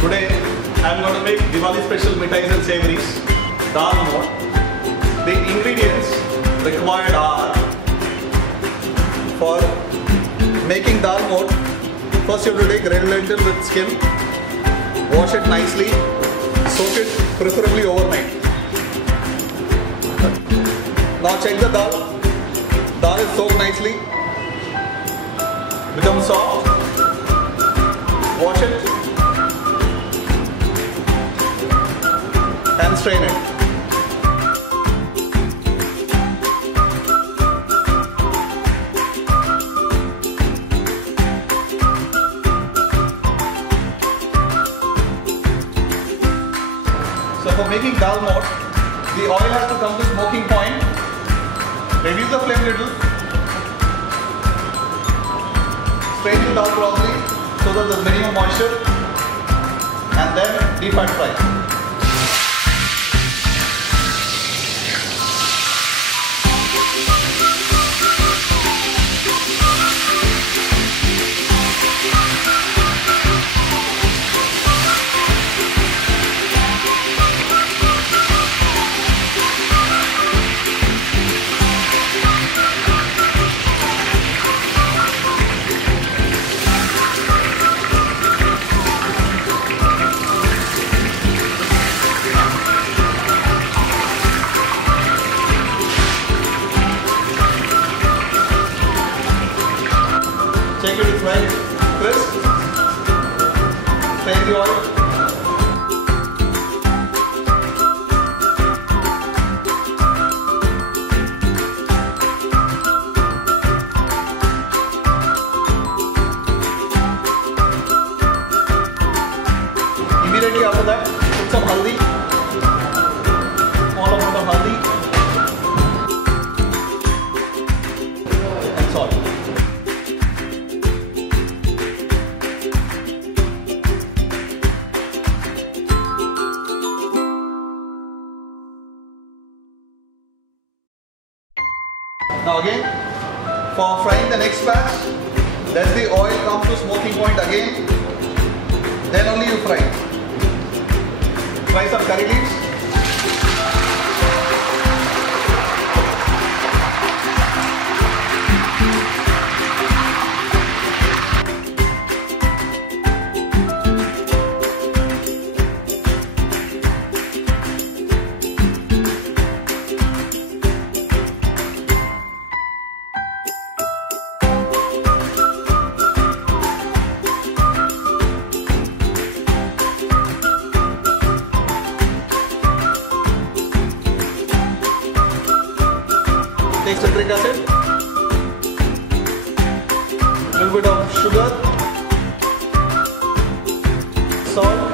Today I am going to make Diwali special mithais and savories, Dalmoth. The ingredients required are, for making Dalmoth, first you have to take red lentil with skin, wash it nicely, soak it preferably overnight. Now check the dal. Dal is soaked nicely, becomes soft, wash it and strain it. So for making Dalmoth, the oil has to come to smoking point. Reduce the flame little. Strain the dal properly so that there's minimum moisture, and then deep and fry. Check it with well crisp. Strain the oil. Immediately after that, put some haldi. Small amount of haldi and salt. Now again, for frying the next batch, let the oil come to smoking point again, then only you fry. Fry some curry leaves. Take citric acid, a little bit of sugar, salt,